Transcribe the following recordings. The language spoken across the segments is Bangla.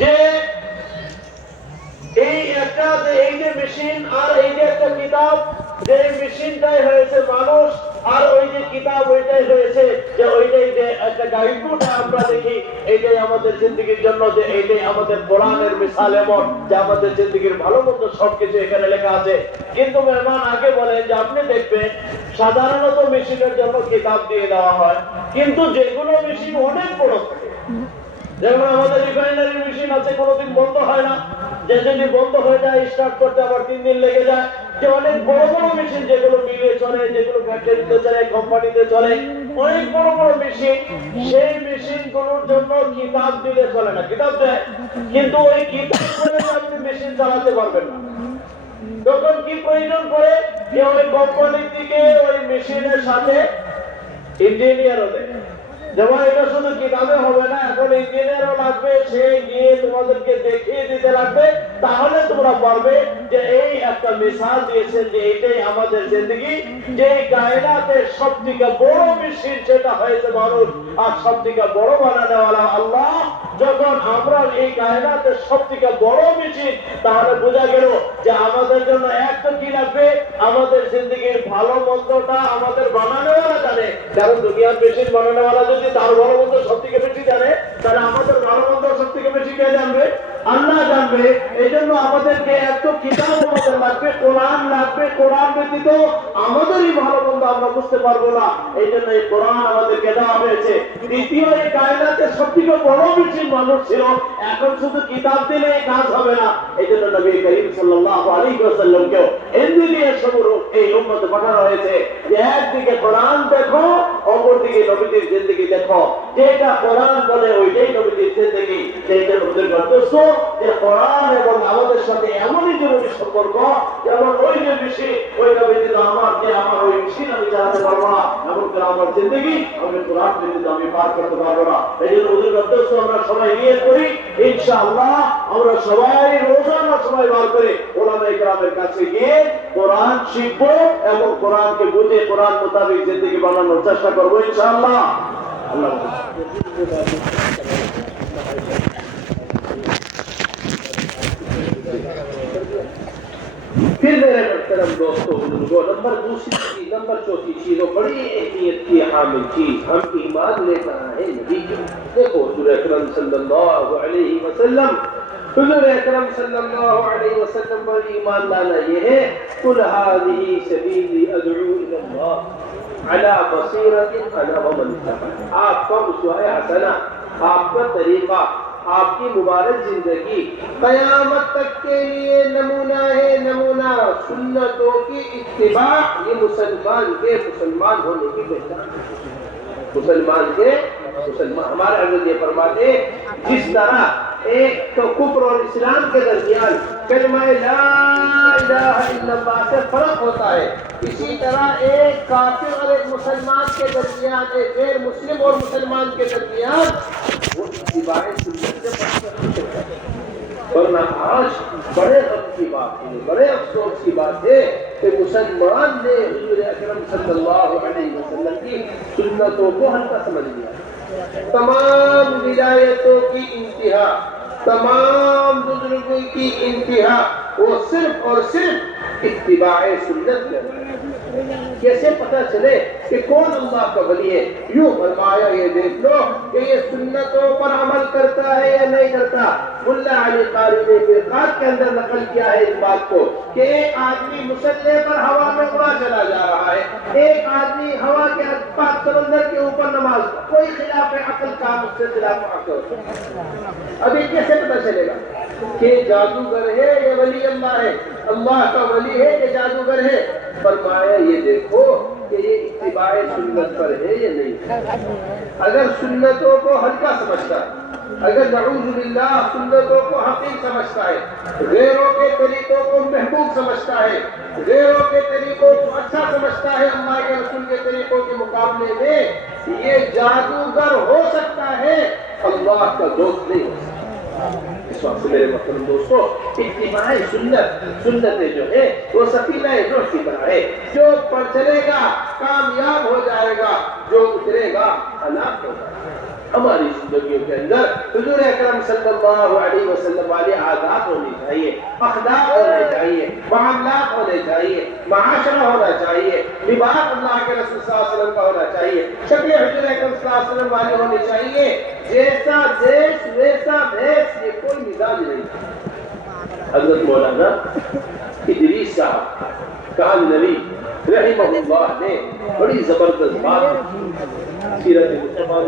যে এই যে মেশিন আর এই যে একটা কিতাব, যে মেশিনটাই হয়েছে মানুষ আর ওই যে কিতাব ওইটাই হয়েছে যে ওইটাই যে একটা গাইডবুক আমরা দেখি, এইটাই আমাদের জিন্দগির জন্য, যে এইটাই আমাদের কোরআনের মিসাল, এমন যে আমাদের জিন্দগির ভালো মন্দ সবকিছু এখানে লেখা আছে। কিন্তু মেহমান আগে বলেন যে আপনি দেখবেন সাধারণত মেশিনের জন্য কিতাব দিয়ে দেওয়া হয়, কিন্তু যেগুলো মেশিন অনেক বড় থাকে, যেমন আমাদের রিফাইনারি মেশিন আছে, কোনোদিন বন্ধ হয় না, যে যদি বন্ধ হয়ে যায় স্টার্ট করতে আবার 3 দিন লেগে যায়। যে অনেক বড় বড় মেশিন যেগুলো মিলে চলে, যেগুলো ফ্যাক্টরিতে চলে, কোম্পানিতে চলে, অনেক বড় বড় মেশিন, সেই মেশিন গুলোর জন্য কিতাব দিলে চলে না, কিতাব দেয় কিন্তু ওই কিতাব করে আপনি মেশিন চালাতে পারবেন না। তখন কি প্রয়োজন পড়ে যে ওই কোম্পানির দিকে ওই মেশিনের সাথে ইঞ্জিনিয়ারও দেয়। যেমন এটা শুধু কিতাবে হবে না, এখন ইঞ্জিনিয়ারও লাগবে, সে গিয়ে তোমাদেরকে দেখিয়ে দিতে লাগবে, তাহলে তোমরা পারবে যে এই একটা মিসাল দিয়েছেন যে এটাই আমাদের জিন্দগি, যে কায়নাতের সবথেকে বড় মেশিন সেটা হয়েছে মানুষ, আর সবথেকে বড় বানানোওয়ালা আল্লাহ। যখন আমরা এই কায়নাতের সবথেকে বড় মেশিন, তাহলে বোঝা গেল যে আমাদের জন্য একটা কি লাগবে, আমাদের জিন্দগির ভালো মন্দটা আমাদের বানানোওয়ালা জানে। কারণ দুনিয়ার মেশিন বানানোওয়ালা যদি তার ভালো মন্দ সব থেকে বেশি জানে, তাহলে আমাদের ভালো মন্দ সব থেকে বেশি কে জানবে? আল্লাহ জানবে। এই জন্য আমাদেরকে এত কিতাব আমাদের লাগবে, কোরআন লাগবে। কোরআন ব্যতীত আমাদেরই ভালো মন্দ আমরা বুঝতে পারবো না। এই জন্য এই কোরআন আমাদেরকে দেওয়া হয়েছে। দ্বিতীয়, এই কায়নাতের সব থেকে বড় মেশিন মানুষ ছিল, এখন শুধু কিতাব দিলে কাজ হবে না। এই জন্য নবী করিম সাল্লাল্লাহু আলাইহি ওয়াসাল্লামকেও ইঞ্জিনিয়ার স্বরূপ এই উম্মতে পাঠানো হয়েছে যে একদিকে কোরআন দেখো, অপরদিকে নবীজির জিন্দগি দেখো। যেটা কোরআন বলে ওইটাই নবীজির জিন্দগি। সেই জন্য ওদের গন্তব্য যে কোরআন এবং আমাদের সাথে এমনই জরুরি সম্পর্ক, যেমন ওই যে মেশিন, ওই নবীজির আমার ওই মেশিন আমি চালাতে পারবো না, এমন করে আমার জিন্দগি আমি কোরআন ব্যতীত আমি পার করতে পারবো না। এই জন্য ওদের গন্তব্য আমরা সবাই নিয়ত করি, ইনশাআল্লাহ আমরা সবাই রোজানা সময় বার করে ওলামায়ে কেরামের কাছে গিয়ে কোরআন শিখবো এবং কোরআনকে বুঝে কোরআন মোতাবেক জিন্দগি বানানোর চেষ্টা করবো ইনশাআল্লাহ। আল্লাহ پھر میرے محترم دوستوں بزرگوں، نمبر دوسری چیز، نمبر چوتھی چیز اور بڑی اہمیت کی حامل چیز، ہم ایمان لے کر آئے نبی کے۔ دیکھو حضور اکرم صلی اللہ علیہ وسلم، حضور اکرم صلی اللہ علیہ وسلم پر ایمان لانا یہ ہے، قل هذه سبیلی ادعو الی اللہ علی بصیرۃ انا ومن اتبعني۔ آپ کا اسوہ حسنہ، آپ کا طریقہ، آپ کی مبارک زندگی قیامت تک کے لیے نمونہ ہے، نمونہ سنتوں کی اتباع۔ یہ مسلمان ہونے کی پہچان، مسلمان ہمارے حضرت یہ فرماتے جس طرح ایک تو کفر اور اسلام کے درمیان کلمہ لا الہ الا اللہ سے فرق ہوتا ہے، اسی طرح ایک کافر اور ایک مسلمان کے درمیان، ایک غیر مسلم اور مسلمان کے درمیان وہ اتباع سنت سے فرق ہوتا ہے۔ ورنہ آج بڑے غم کی بات ہے، بڑے افسوس کی بات ہے کہ مسلمان نے حضور اکرم صلی اللہ علیہ وسلم کی سنتوں کو ہلکا سمجھ لیا۔ تمام ولایتوں کی انتہا، تمام بزرگوں کی انتہا وہ صرف اور صرف اتباع سنت میں۔ کیسے پتہ چلے کہ کون اللہ کا ولی ہے؟ یوں فرمایا یہ دیکھ لو کہ یہ سنتوں پر عمل کرتا ہے یا نہیں کرتا۔ ملا علی قاری نے فرقات کے اندر نقل کیا ہے اس بات کو کہ ایک آدمی مسلح پر ہوا میں اڑا چلا جا رہا ہے، ایک آدمی ہوا کے پاک سمندر کے اوپر نماز، کوئی خلاف عقل کام اس سے خلاف عقل۔ ابھی کیسے پتہ چلے گا کہ جادوگر ہے یا ولی اللہ ہے، اللہ کا ولی ہے کہ جادوگر ہے؟ فرمایا یہ دیکھو کہ یہ اتباع سنت پر ہے یا نہیں۔ اگر سنتوں کو ہلکا سمجھتا ہے، اگر نعوذ باللہ سنتوں کو حقیق سمجھتا ہے، غیروں کے طریقوں کو محبوب سمجھتا ہے، غیروں کے طریقوں کو اچھا سمجھتا ہے اللہ کے رسول کے طریقوں کے مقابلے میں، یہ جادوگر ہو سکتا ہے، اللہ کا دوست نہیں ہو سکتا۔ اس وقت سے میرے محترم دوستو، اتباع سنت جو ہے وہ سفینہ نوح کی طرح ہے، جو پر چلے گا کامیاب ہو جائے گا، جو اترے گا ہلاک ہو جائے گا۔ ہماری زندگیوں کے اندر حضور اکرم صلی اللہ علیہ وسلم والے عادات ہونے چاہیے، اخلاق ہونے چاہیے، معاملات ہونے چاہیے، معاشرہ ہونا چاہیے، لباس اللہ کے رسول صلی اللہ علیہ وسلم کا ہونا چاہیے، شکل حضور اکرم صلی اللہ علیہ وسلم والے ہونے چاہیے، جیسا دیش ویسا بھیس، یہ کوئی مزاج نہیں۔ حضرت مولانا ادریس صاحب کان نبی رحمہ اللہ نے بڑی زبردست بات سیرت مصطفیٰ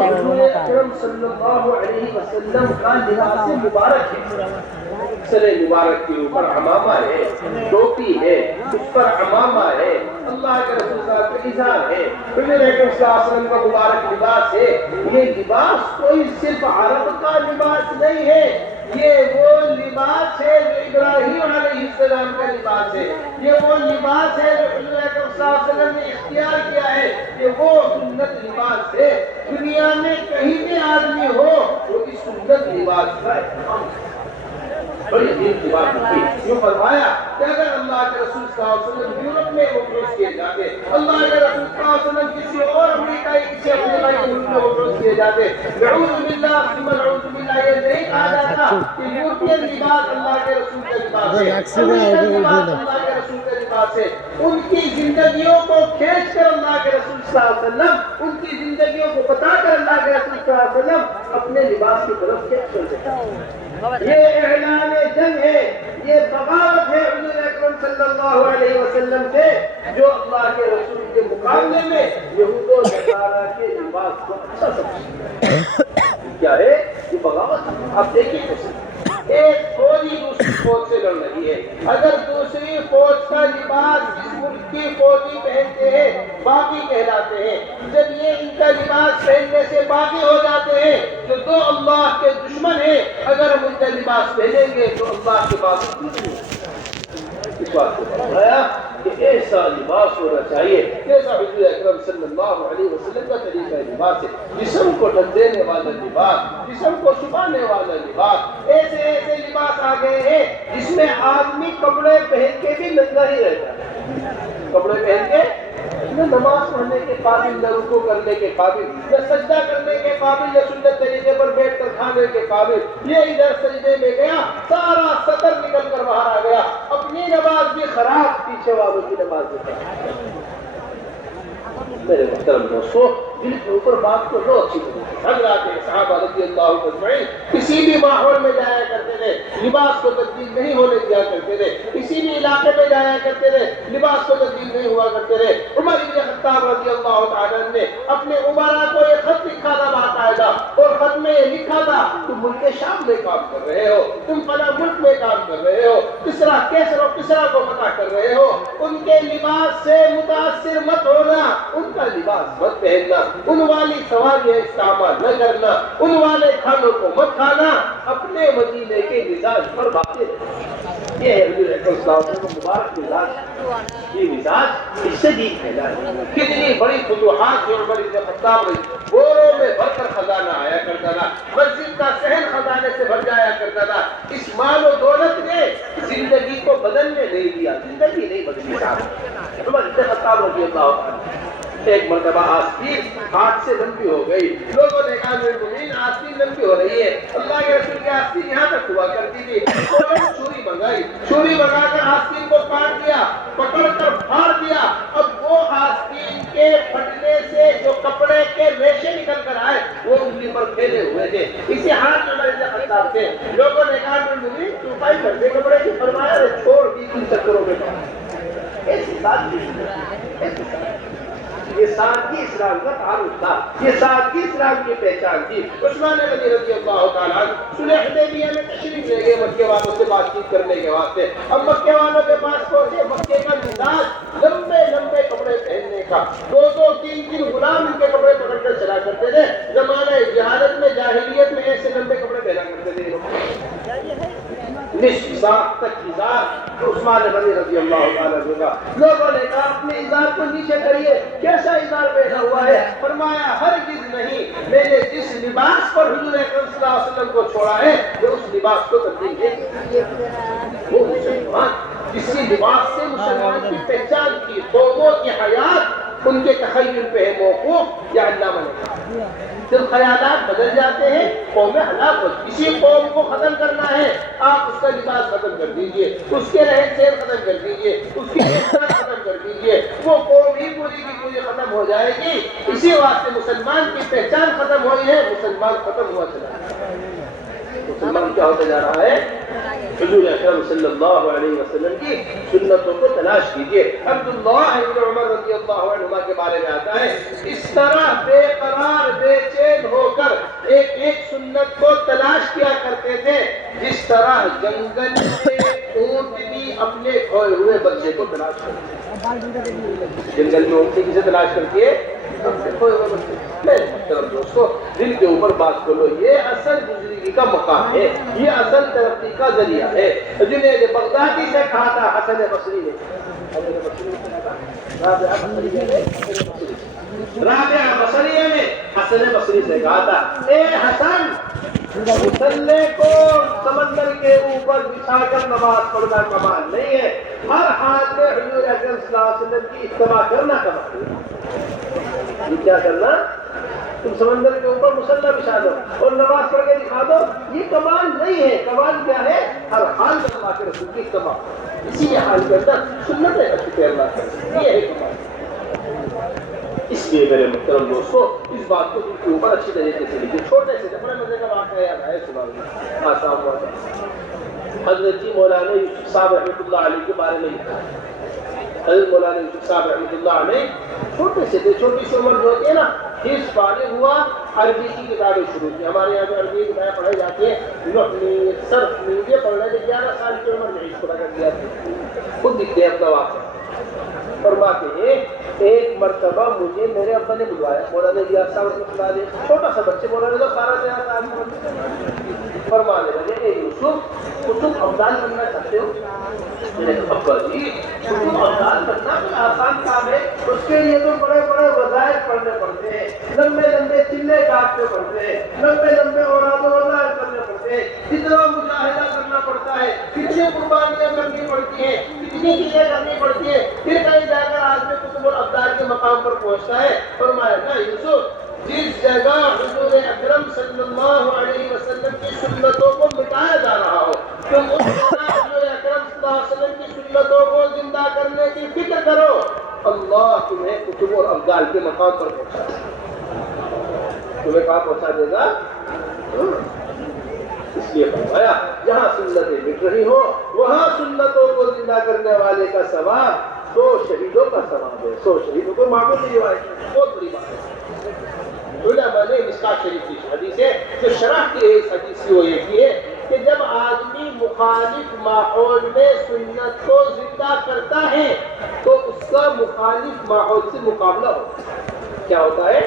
حضور اکرم صلی اللہ علیہ وسلم کا لباس مبارک ہے، سر مبارک کے اوپر عمامہ ہے، ٹوپی ہے، اس پر عمامہ ہے، اللہ کے رسول صلی اللہ علیہ وسلم کا ازار ہے، حضور اکرم صلی اللہ علیہ وسلم کا مبارک لباس ہے۔ یہ لباس کوئی صرف عرب کا لباس نہیں ہے، یہ وہ لباس ہے جو ابراہیم علیہ السلام کا لباس ہے، یہ وہ لباس ہے جو حضور اکرم صلی اللہ علیہ وسلم نے اختیار کیا ہے، یہ وہ سنت لباس ہے۔ دنیا میں کہیں بھی آدمی ہو وہ اس سنت لباس کا اہتمام کرے۔ بڑی عجیب سی بات کی، یوں فرمایا کہ اگر اللہ کے رسول صلی اللہ علیہ وسلم یورپ میں مبعوث کیے جاتے، اللہ کے رسول صلی اللہ علیہ وسلم کسی اور امریکائی کسی افریقائی کے ملک میں مبعوث کیے جاتے، نعوذ باللہ ثم نعوذ باللہ، یہ نہیں کہا جاتا کہ یورپین لباس اللہ کے رسول کا لباس ہے، امریکن لباس اللہ کے رسول کا لباس ہے۔ ان کی زندگیوں کو کھینچ کر اللہ کے رسول صلی اللہ علیہ وسلم، ان کی زندگیوں کو بتا کر اللہ کے رسول صلی اللہ علیہ وسلم اپنے لباس کی طرف کھینچ کر دیتے ہیں۔ یہ اعلان جنگ ہے، یہ بغاوت ہے حضور اکرم صلی اللہ علیہ وسلم سے، جو اللہ کے رسول کے مقابلے میں یہود و نصارہ کے لباس کو اچھا سمجھتے ہیں۔ کیا ہے یہ بغاوت؟ آپ دیکھیں کیسے ایک فوجی دوسری فوج سے لڑ رہی ہے، اگر دوسری فوج کا لباس اس ملک کی فوجی پہنتے ہیں باغی کہلاتے ہیں، جب یہ ان کا لباس پہننے سے باغی ہو جاتے ہیں تو دو اللہ کے دشمن ہیں، اگر ہم ان کا لباس پہنیں گے تو اللہ کے پاس اس بات کو فرمایا کہ ایسا لباس ہونا چاہیے جیسا حضور اکرم صلی اللہ علیہ وسلم کا طریقہ لباس ہے، جسم کو ڈھک دینے والا لباس، جسم کو چھپانے والا لباس۔ ایسے ایسے لباس آ گئے ہیں جس میں آدمی کپڑے پہن کے بھی ننگا ہی رہتا ہے، کپڑے پہن کے نہ نماز پڑھنے کے قابل، نہ رکوع کرنے کے قابل، نہ سجدہ کرنے کے قابل، نہ سنت طریقے پر بیٹھ کر کھانے کے قابل۔ یہ ادھر سجدے میں گیا، سارا سطر نکل کر باہر آ گیا، اپنی نماز بھی خراب، پیچھے والوں کی نماز بھی خراب۔ میرے محترم دوستو، دل کے اوپر بات کو لو اچھی طرح۔ حضرات صحابہ رضی اللہ اجمعین کسی بھی ماحول میں جایا کرتے تھے، لباس کو تبدیل نہیں ہونے دیا کرتے تھے، کسی بھی علاقے میں جایا کرتے تھے، لباس کو تبدیل نہیں ہوا کرتے تھے۔ عمر بن خطاب رضی اللہ تعالیٰ نے اپنے عمرا کو ایک خط لکھا تھا باقاعدہ، اور خط میں یہ لکھا تھا تم ملک شام میں کام کر رہے ہو، تم فلاں ملک میں کام کر رہے ہو، کسرا کیسر و کسرا کو فتح کر رہے ہو، ان کے لباس سے متاثر مت ہونا، ان کا لباس مت پہننا، ان والی سواریاں استعمال نہ کرنا، ان والے کھانوں کو مت کھانا، اپنے مدینے کے مزاج پر باقی رہنا۔ یہ ہے حضور اکرم صلی اللہ علیہ وسلم کا مبارک مزاج، یہ مزاج اس سے دین پھیلا ہے۔ کتنی بڑی فتوحات جو عمر بن خطاب نے بوروں میں بھر کر خزانہ آیا کرتا تھا، مسجد کا صحن خزانے سے بھر جایا کرتا تھا۔ اس مال و دولت نے زندگی کو بدلنے نہیں دیا، زندگی نہیں بدلی۔ عمر بن خطاب رضی اللہ عنہ ایک مرتبہ آستین ہاتھ سے لمبی ہو گئی، لوگوں نے کہا میرے آستین لمبی ہو رہی ہے، اللہ کے رسول کی آستین یہاں تک ہوا کرتی تھی، چھری منگائی، چھری منگا کر آستین کو کاٹ دیا، پکڑ کر پھاڑ دیا۔ اب وہ آستین کے پھٹنے سے جو کپڑے کے ریشے نکل کر آئے وہ انگلی پر پھیلے ہوئے تھے، اسی ہاتھ میں عمر بن خطاب تھے۔ لوگوں نے کہا میرے صفائی کر دے کپڑے کی، فرمایا چھوڑ دی ان چکروں میں۔ ایسی سادگی، ایسی سادگی، یہ سادگی اسلام کا تعارف تھا، یہ سادگی اسلام کی پہچان تھی۔ عثمان غنی رضی اللہ تعالیٰ صلح حدیبیہ میں تشریف لے گئے مکے والوں سے بات چیت کرنے کے واسطے۔ اب مکے والوں کے پاس پہنچے، مکے کا مزاج لمبے لمبے کپڑے پہننے کا، دو دو تین تین غلام ان کے کپڑے پکڑ کر چلا کرتے تھے۔ زمانہ جہالت میں، جاہلیت میں ایسے لمبے کپڑے پہنا کرتے تھے، نصف ساق تک ازار عثمان غنی رضی اللہ تعالیٰ عنہ۔ لوگوں نے کہا اپنے ازار کو نیچے کریے، کیسا ازار پہنا ہوا ہے؟ فرمایا ہرگز نہیں، میں نے جس لباس پر حضور اکرم صلی اللہ علیہ وسلم کو چھوڑا ہے وہ اس لباس کو تبدیل نہیں۔ وہ مسلمان اسی لباس سے مسلمان کی پہچان کی، قوموں کی حیات ان کے تخیل پہ ہے موقوف یا علامہ نے، جب خیالات بدل جاتے ہیں قومیں ہلاک ہوتی، کسی قوم کو ختم کرنا ہے آپ اس کا لباس ختم کر دیجئے، اس کے رہن سہن ختم کر دیجئے، اس کی پہچان ختم کر دیجئے، وہ قوم ہی پوری کی پوری ختم ہو جائے گی۔ اسی واسطے مسلمان کی پہچان ختم ہوئی ہے، مسلمان ختم ہوا چلا ہے۔ مسلمان کیا ہوتا جا رہا ہے؟ حضور اکرم صلی اللہ علیہ وسلم کی سنتوں کو تلاش کیجئے۔ عبداللہ بن عمر رضی اللہ عنہما کے بارے میں آتا ہے، اس طرح بے قرار بے چین ہو کر ایک ایک سنت کو تلاش کیا کرتے تھے جس طرح جنگل میں اونٹ بھی اپنے کھوئے ہوئے بچے کو تلاش کرتے ہیں۔ جنگل میں اونٹ کسے تلاش کرتی ہے؟ میرے محترم دوستو، دل کے اوپر بات کرو، یہ اصل بزرگی کا مقام ہے، یہ اصل ترقی کا ذریعہ ہے۔ جنید بغدادی سے کہا تھا حسن بصری نے، رابعہ بصریہ نے حسن بصری سے کہا تھا، اے حسن، مسلح کو سمندر کے اوپر بچھا کر نماز پڑھنا کمال نہیں ہے، ہر حال میں حضور اکرم صلی اللہ علیہ وسلم کی اتباع کرنا کمال ہے۔ یہ کیا کرنا؟ تم سمندر کے اوپر مسلح بچھا دو اور نماز پڑھ کے دکھا دو، یہ کمال نہیں ہے۔ کمال کیا ہے؟ ہر حال میں اللہ کے رسول کی اتباع، اسی حال کے اندر سنت ہے اچھی اللہ کا، یہ ہے کمال۔ اس لیے میرے محترم دوستو، اس بات کو ان کے اوپر اچھی طریقے سے لکھیں۔ چھوٹے سے بڑے مزے کا واقعہ یاد آیا سنا آسان ہوا تھا۔ حضرت جی مولانا یوسف صاحب رحمۃ اللہ علیہ کے بارے میں لکھا ہے۔ حضرت مولانا یوسف صاحب رحمۃ اللہ علیہ چھوٹے سے تھے، چھوٹی سی عمر جو ہوتی ہے نا، حفظ فارغ ہوا، عربی کی کتابیں شروع کی۔ ہمارے یہاں جو عربی کی کتابیں پڑھائی جاتی ہیں، لحنی صرفنی، یہ پڑھنا تھے 11 سال کی عمر میں حفظ پڑھا کر دیا تھا۔ خود لکھتے ہیں اپنا واقعہ، فرماتے ہیں ایک مرتبہ مجھے میرے ابا نے بلوایا، مولانا ریاض صاحب رحمۃ اللہ علیہ، چھوٹا سا بچے، مولانا تو 12-13 سال کا، فرمانے لگے، اے یوسف، تم افضال بننا چاہتے ہو؟ میرے ابا جی، تم افضال بننا کوئی آسان کام ہے، اس کے لیے تو بڑے بڑے وظائف پڑھنے پڑتے ہیں، لمبے لمبے چلے کاٹنے پڑتے ہیں، لمبے لمبے اوراد و وظائف کرنے پڑتے ہیں، کتنا مجاہدہ کرنا پڑتا ہے، کتنی قربانیاں کرنی پڑتی ہیں، کتنی چیزیں کرنی پڑتی ہیں، پھر کہیں جا کر آدمی کتب الابدال کے مقام پر پہنچتا ہے۔ فرمایا نا یوسف، جس جگہ حضور اکرم صلی اللہ علیہ وسلم کی سنتوں کو مٹایا جا رہا ہو، تم اس جگہ حضور اکرم صلی اللہ علیہ وسلم کی سنتوں کو زندہ کرنے کی فکر کرو، اللہ تمہیں کتب الابدال کے مقام پر پہنچا دے گا۔ تمہیں کہاں پہنچا دے گا؟ اس لیے فرمایا جہاں سنتیں مٹ رہی ہو وہاں سنتوں کو زندہ کرنے والے کا ثواب 100 شہیدوں کا ثواب ہے۔ 100 شہیدوں کو معمولی روایت ہے، بہت بڑی بات ہے۔ علماء نے مشکات شریف کی حدیث ہے، جو شرح کی ہے اس حدیث کی، وہ یہ کی ہے کہ جب آدمی مخالف ماحول میں سنت کو زندہ کرتا ہے تو اس کا مخالف ماحول سے مقابلہ ہوتا ہے۔ کیا ہوتا ہے؟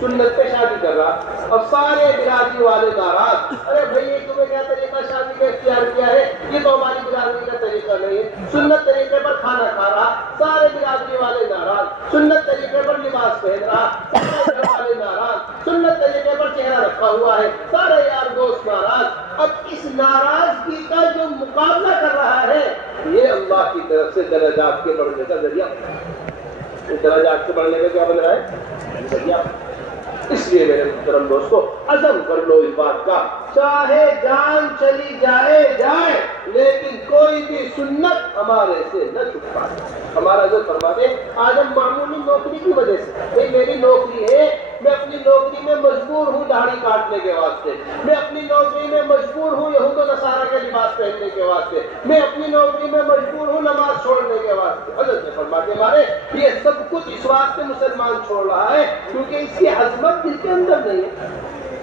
سنت پہ شادی کر رہا، اب سارے برادری والے ناراض، ارے بھائی تمہیں کیا طریقہ شادی کا اختیار کیا ہے، یہ تو ہماری برادری کا طریقہ نہیں ہے۔ سنت طریقے پر کھانا کھا رہا، سارے برادری والے ناراض، سنت طریقے پر لباس پہن رہا، سارے گھر والے ناراض، سنت طریقے پر چہرہ رکھا ہوا ہے، سارے یار دوست ناراض۔ اب اس ناراضگی کا جو مقابلہ کر رہا ہے یہ اللہ کی طرف سے درجات کے بڑھنے کا ذریعہ، درجات کے بڑھنے کا کیا بن رہا ہے؟ ذریعہ۔ اس لیے میرے محترم دوستو، عزم کر لو اس بات کا، چاہے جان چلی جائے لیکن کوئی بھی سنت ہمارے سے نہ چھپ پائے۔ ہمارا جو فرماتے آج ہم معمولی نوکری کی وجہ سے، بھائی میری نوکری ہے، میں اپنی نوکری میں مجبور ہوں داڑھی کاٹنے کے واسطے، میں اپنی نوکری میں مجبور ہوں یہود و نصارہ کے لباس پہننے کے واسطے، میں اپنی نوکری میں مجبور ہوں نماز چھوڑنے کے واسطے۔ حضرت نے فرماتے ہمارے یہ سب کچھ اس واسطے مسلمان چھوڑ رہا ہے کیونکہ اس کی عظمت دل کے اندر نہیں ہے۔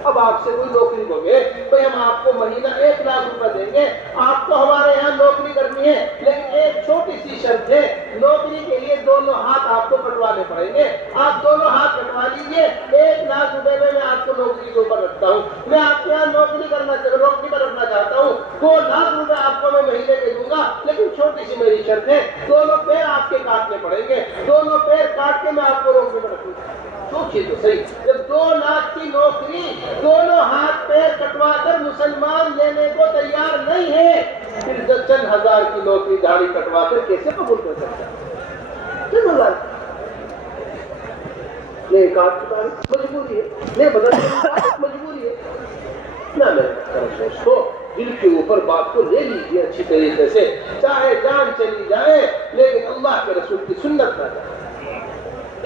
اب آپ سے کوئی نوکری دو گے، بھائی ہم آپ کو مہینہ 1 لاکھ روپے دیں گے، آپ کو ہمارے یہاں نوکری کرنی ہے، لیکن ایک چھوٹی سی شرط ہے، نوکری کے لیے دونوں ہاتھ آپ کو کٹوانے پڑیں گے۔ آپ دونوں ہاتھ کٹوا لیجیے، 1 لاکھ روپے میں آپ کو نوکری کے اوپر رکھتا ہوں، میں آپ کے یہاں نوکری پر رکھنا چاہتا ہوں، 2 لاکھ روپے آپ کو میں مہینے کے دوں گا، لیکن چھوٹی سی میری شرط ہے، دونوں پیر آپ کے کاٹنے پڑیں گے، دونوں پیر کاٹ کے میں آپ کو نوکری پر رکھوں گا۔ سوچیے تو صحیح، جب 2 لاکھ کی نوکری دونوں ہاتھ पैर कटवाकर मुसलमान लेने को तैयार नहीं है, फिर चंद हजार की नौकरी दाढ़ी कटवाकर कैसे कबूल कर सकता है? चंद हजार ले काट मजबूरी है, ले बदल मजबूरी है ना। मेरे दोस्तों, दिल के ऊपर बात को ले लीजिए अच्छी तरीके से, चाहे जान चली जाए लेकिन अल्लाह के रसूल की सुन्नत ना जाए।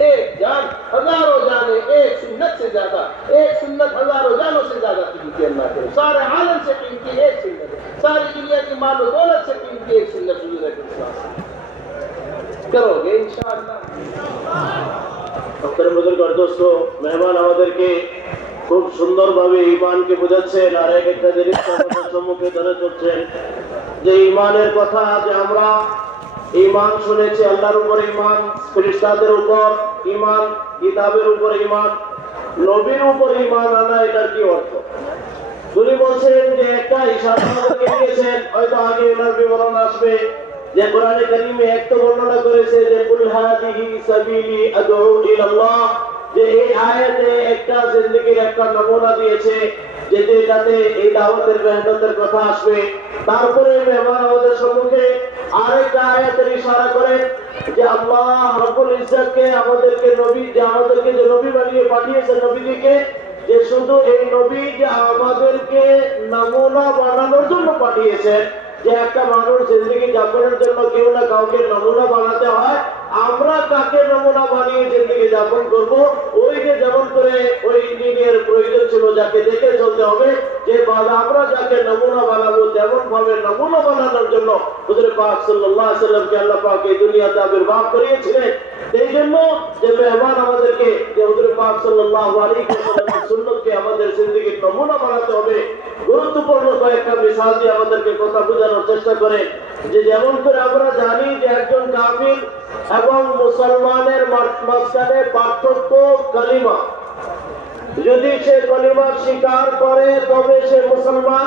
एक जान हजारों जाने, एक सुन्नत से ज्यादा, एक सुन्नत हजारों जानों से ज्यादा कीमती अल्लाह के रसूल। सारे आलम से कीमती एक सुन्नत है, सारी दुनिया की मालो दौलत से कीमती एक सुन्नत हुजूर के विश्वास करोगे इंशाअल्लाह। আপনার বুজুর্গ দোস্ত মেহমান আমাদেরকে খুব সুন্দরভাবে ঈমানকে বোঝাচ্ছেন আর এক একটা জিনিস আমাদের সম্মুখে ধরে চলছেন যে ঈমানের কথা, যে আমরা ঈমান শুনেছি আল্লাহর উপর ঈমান, ফেরেশতাদের উপর ঈমান, কিতাবের উপর ঈমান, নবীর উপর ঈমান আনা, এটার কি অর্থ? তিনি বলছেন যে একটা ইশারা আমাদেরকে দিয়েছেন, হয়তো আগে ওনার বিবরণ আসবে, যে কোরআনে কারীমে একটা বর্ণনা করেছে যে কুল হাদিহি সাবিলি আদউ ইলাল্লাহ, যে এই আয়াতে একটা জিন্দেগির একটা নমুনা দিয়েছে যে যেটাতে এই দাওয়াতের মেহনতের কথা আসবে। তারপরে মেহমান আমাদের সম্মুখে আরেকটা আয়াতের ইশারা করেন যে আল্লাহ রাব্বুল ইজ্জতকে আমাদেরকে নবী, যে আমাদেরকে যে নবী বানিয়ে পাঠিয়েছেন নবীকে, যে শুধু এই নবী যে আমাদেরকে নমুনা বানানোর জন্য পাঠিয়েছেন, যে একটা মানুষ জিন্দেগি যাপনের জন্য কেউ না কাউকে নমুনা বানাতে হয়, আমরা কাকে নমুনা বানিয়ে জিন্দেগি যাপন করব? ওই যে যেমন করে ওই ইঞ্জিনিয়ার প্রয়োজন ছিল যাকে দেখে চলতে হবে, যে আমরা যাকে নমুনা বানাবো যেমন ভাবে নমুনা বানানোর জন্য হুজুর পাক সাল্লাল্লাহু আলাইহি ওয়াসাল্লামকে আল্লাহ পাক এই দুনিয়াতে আবির্ভাব করিয়েছিলেন। এই জন্য যে মেহমান আমাদেরকে যে হুজুর পাক সাল্লাল্লাহু আলাইহি ওয়াসাল্লামের সুন্নতকে আমাদের জিন্দেগির নমুনা বানাতে হবে, গুরুত্বপূর্ণ কয়েকটা মিসাল দিয়ে আমাদেরকে কথা বোঝানোর চেষ্টা করেন। যে যেমন করে আমরা জানি যে একজন কাফির এবং মুসলমানের মাঝখানে পার্থক্য কালিমা, যদি সে কালিমা স্বীকার করে তবে সে মুসলমান,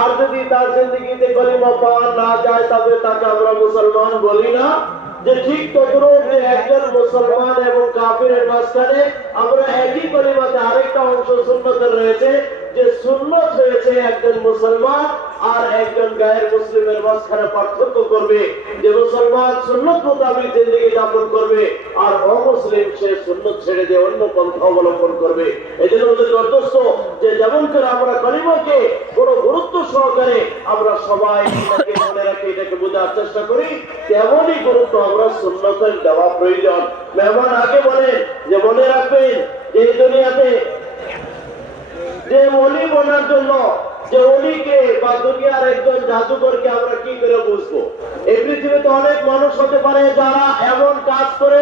আর যদি তার জিন্দেগিতে কালিমা পাওয়া না যায় তবে তাকে আমরা মুসলমান বলি না। যে ঠিক তদ্রূপ যে একজন মুসলমান এবং কাফিরের মাঝখানে আমরা একই কালিমাতে আরেকটা অংশ সুন্নতের রয়েছে, যে সুন্নত হয়েছে একজন মুসলমান আর একজন গায়ের মুসলিমের মাঝখানে পার্থক্য করবে, যে মুসলমান সুন্নত মোতাবেক জিন্দেগি যাপন করবে আর অমুসলিম সে সুন্নত ছেড়ে দিয়ে অন্য পন্থা অবলম্বন করবে। এই জন্য আমাদের কর্তব্য যে যেমন করে আমরা কালিমাকে বড় গুরুত্ব সহকারে আমরা সবাই এটাকে মনে রাখি, এটাকে বোঝার চেষ্টা করি, তেমনই গুরুত্ব আমরা সুন্নতের দেওয়া প্রয়োজন। মেহমান আগে বলেন যে মনে রাখবেন যে এই দুনিয়াতে যে ওলি বনার জন্য, যে ওলিকে বা দুনিয়ার একজন জাদুকরকে আমরা কি করে বুঝবো? এই পৃথিবীতে অনেক মানুষ হতে পারে যারা এমন কাজ করে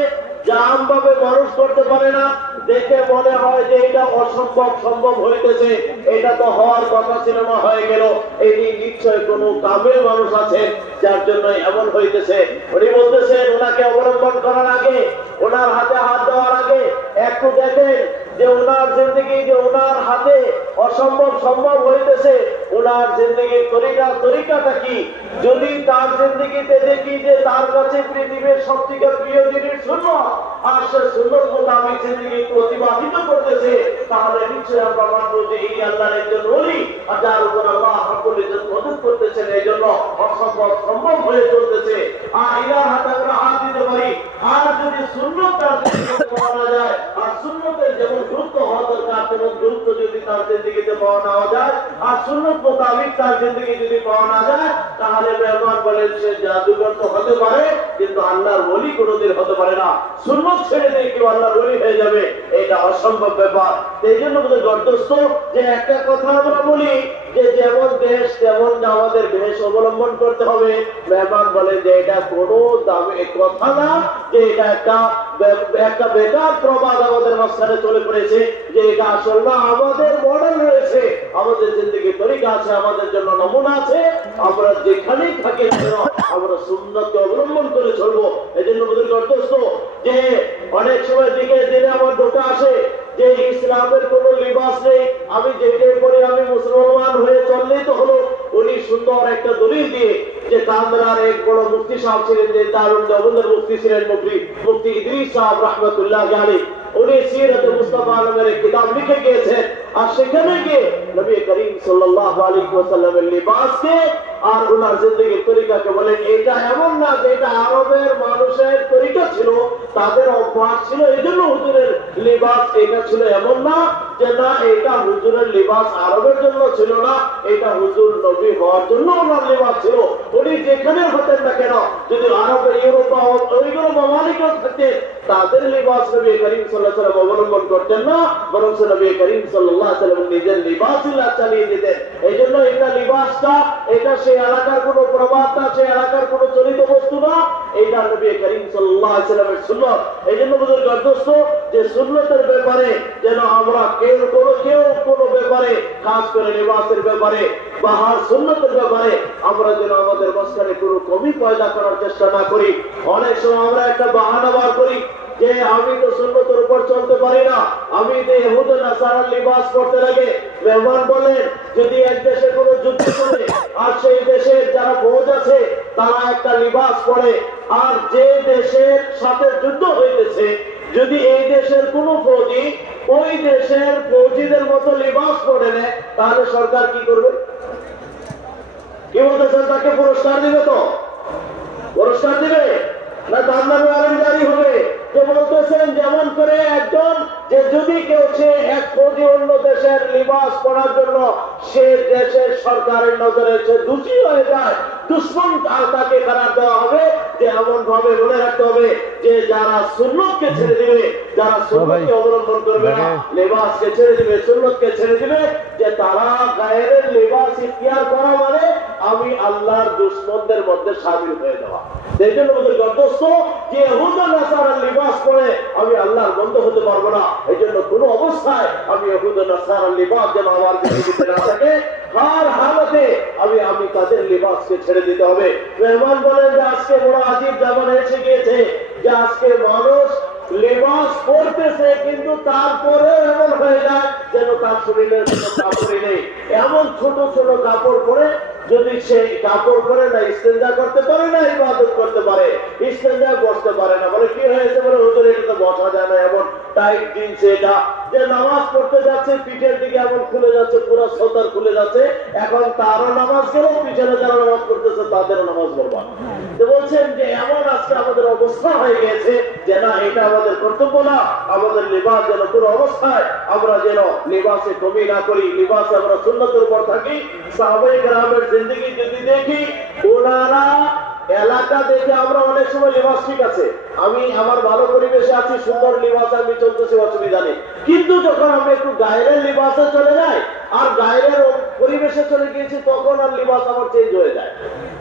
যা আমভাবে মানুষ করতে পারে না, দেখে মনে হয় যে এটা অসম্ভব সম্ভব হইতেছে, এটা তো হওয়ার কথা ছিল না, হয়ে গেল। এই নিশ্চয় কোন কামের মানুষ আছে যার জন্য এমন হইতেছে। উনি বলতেছেন ওনাকে অবলম্বন করার আগে, ওনার হাতে হাত দেওয়ার আগে একটু দেখেন যে ওনার জিন্দগি, যে ওনার হাতে অসম্ভব সম্ভব হইতেছে, ওনার জিন্দগির তরিকাটা কি? যদি তার জিন্দগিতে দেখি যে তার কাছে পৃথিবীর সবথেকে প্রিয় জিনিস সুন্নাত, আর সে সুন্নাত মোতাবেক জিন্দগি প্রতিপাদিত করতেছে, তাহলে নিশ্চয়ই আমরা মানবো যে এই আল্লাহর একজন ওলি, আর যার উপর আল্লাহ রাব্বুল ইজ্জত মদদ করতেছেন, এই জন্য অসম্ভব সম্ভব হয়ে চলতেছে। আর ইনার হাতে আমরা হাত দিতে পারি। আর যদি সুন্নাত তার জিন্দগিতে পাওয়া না যায়, আর সুন্নতের যেমন গুরুত্ব হওয়া দরকার তেমন গুরুত্ব যদি তার জিন্দগিতে পাওয়া না যায়, আর সুন্নত মোতাবেক তার জিন্দগি যদি পাওয়া না যায়, তাহলে মেহমান বলেন সে জাদুকর তো হতে পারে কিন্তু আল্লাহর ওলি কোনোদিন হতে পারে না। সুন্নত ছেড়ে দিয়ে কেউ আল্লাহর ওলি হয়ে যাবে, এটা অসম্ভব ব্যাপার। এই জন্য আমাদের গর্দস্থ যে একটা কথা আমরা বলি যে যেমন দেশ তেমন আমাদের দেশ অবলম্বন করতে হবে। মেহমান বলে যে এটা কোনো দামে কথা না, যে এটা একটা বেকার প্রবাদ আমাদের মাঝখানে চলে পড়েছে, যে এটা আসল না। আমাদের মডেল রয়েছে, আমাদের জিন্দগির তরিকা আছে, আমাদের জন্য নমুনা আছে। আমরা যেখানেই থাকি আমরা সুন্নতকে অবলম্বন করে চলবো। এই জন্য আমাদের কর্তব্য যে অনেক সময় দিনে আমার ঢোকা আসে যে ইসলামের কোনো লিবাস নেই, আমি যেটাই করে আমি মুসলমান হয়ে চললেই তো হলো। উনি সুন্দর একটা দলিল দিয়ে, যে কামরার এক বড় মুফতি সাহেব ছিলেন, যে দারুল দেওবন্দের মুফতি ছিলেন মুফতি ইদ্রিস সাহেব রাহমাতুল্লাহ আলাইহি, উনি সিরাত মুস্তাফা নামের এক কিতাব লিখে গিয়েছেন। আর সেখানে গিয়ে নবী করিম সাল্লাল্লাহু আলাইহি ওয়াসাল্লামের লিবাসকে আর ওনার জিন্দেগির তরিকাকে বলেন এটা এমন না যে এটা আরবের মানুষের তরিকা ছিল, তাদের অভ্যাস ছিল, এইজন্য হুজুরের লিবাস এটা ছিল, এমন না যে না এটা হুজুরের লিবাস আরবের জন্য ছিল না, এটা হুজুর নবী হওয়ার জন্য ওনার লিবাস ছিল। উনি যেখানে হতেন না কেন, যদি আরবের ইউরোপ বা ওইগুলো মামালিকেও থাকতেন, তাদের লিবাস নবী করিম সাল্লাল্লাহু আলাইহি ওয়াসাল্লাম অবলম্বন করতেন না, বরং নবী করিম সাল্লাল্লাহু আলাইহি ওয়াসাল্লাম নিজের লিবাসই চালিয়ে দিতেন। এইজন্য এটা লিবাসটা এটা সেই এলাকার কোনো প্রবাদ না, সেই এলাকার কোনো চলিত বস্তু না, এইটা নবী করিম সাল্লাল্লাহু আলাইহি ওয়াসাল্লামের সুন্নাত। এইজন্য বুঝুন গর্দস্ত যে সুন্নতের ব্যাপারে যেন আমরা কেউ কোনো ব্যাপারে, খাস করে লিবাসের ব্যাপারে বা সুন্নতের ব্যাপারে আমরা যেন আমাদের মাঝখানে কোনো কমি পয়দা করার চেষ্টা না করি। অনেক সময় আমরা একটা বাহানা বার করি যে আমি তো সুন্নতের উপর চলতে পারি না, আমি তো ইহুদ নাসারার লিবাস পড়তে লাগে। মেহমান বলেন যদি এক দেশে কোনো যুদ্ধ করে আর সেই দেশের যারা ফৌজ আছে তারা একটা লিবাস পরে, আর যে দেশের সাথে যুদ্ধ হইতেছে যদি এই দেশের কোনো ফৌজি ওই দেশের ফৌজিদের মতো লিবাস পরে নেয়, তাহলে সরকার কি করবে? কি বলতেছেন? তাকে পুরস্কার দিবে? তো পুরস্কার দিবে না তার নামে আইন জারি হবে? যে বলতেছেন যেমন করে একজন যে যদি কেউ সে এক ফৌজি অন্য দেশের লিবাস পরার জন্য সে দেশের সরকারের নজরে সে দোষী হয়ে যায়, দুশ্মন, তাকে কারার দেওয়া হবে। যে এমন ভাবে মনে রাখতে হবে যে যারা সুন্নতকে ছেড়ে দিবে, যারা সুন্নতকে অবলম্বন করবে না, লিবাসকে ছেড়ে দিবে, সুন্নতকে ছেড়ে দিবে, যে তারা গায়ের লিবাস ইখতিয়ার করা মানে আমি আল্লাহর দুশ্মনদের মধ্যে শামিল হয়ে যাওয়া। এই জন্য আমাদের গর্দস্ত যে ইহুদ নাসারার লিবাস পরে আমি আল্লাহর বন্ধু হতে পারবো না। এই জন্য কোন অবস্থায় আমি ইহুদ নাসারার লিবাস যেন আমার পৃথিবীতে না থাকে, হার হালতে আমি তাদের লিবাসকে ছেড়ে দিতে হবে। মেহমান বলেন যে আজকে বড় আজীব জামানা এসে গিয়েছে যে আজকে মানুষ লিবাস পরতেছে কিন্তু তারপরে এমন হয়ে যায় যেন তার শরীরের কোনো কাপড়ই নেই। এমন ছোট ছোট কাপড় পরে যদি সে কাপড় পরে না ইস্তেঞ্জা করতে পারে না ইবাদত করতে পারে, ইস্তেঞ্জা বসতে পারে না, বলে কি হয়েছে? বলে হুজুর এটা তো বসা যায় না, এমন টাইট জিন্স এটা, যে নামাজ পড়তে যাচ্ছে পিঠের দিকে এমন খুলে যাচ্ছে, পুরো সতর খুলে যাচ্ছে, এখন তারও নামাজ গেলেও পিছনে যারা নামাজ পড়তেছে তাদেরও নামাজ পড়বা। তো বলছেন যে এমন আজকে আমাদের অবস্থা হয়ে গেছে যে না এটা আমাদের কর্তব্য না, আমাদের লিবাস যেন কোনো অবস্থায় আমরা যেন লিবাসে কমি না করি, লিবাসে আমরা সুন্নতের উপর থাকি। সাহাবায়ে কেরামের জিন্দেগি যদি দেখি, ওনারা এলাকা দেখে আমরা অনেক সময় লিবাস ঠিক আছে, আমি আমার ভালো পরিবেশে আছি, সুন্দর লিবাস আমি চলতেছি, অসুবিধা নেই, কিন্তু যখন আমি একটু গায়ের লিবাসে চলে যাই আর গায়ের পরিবেশে চলে গিয়েছি তখন আর লিবাস আমার চেঞ্জ হয়ে যায়।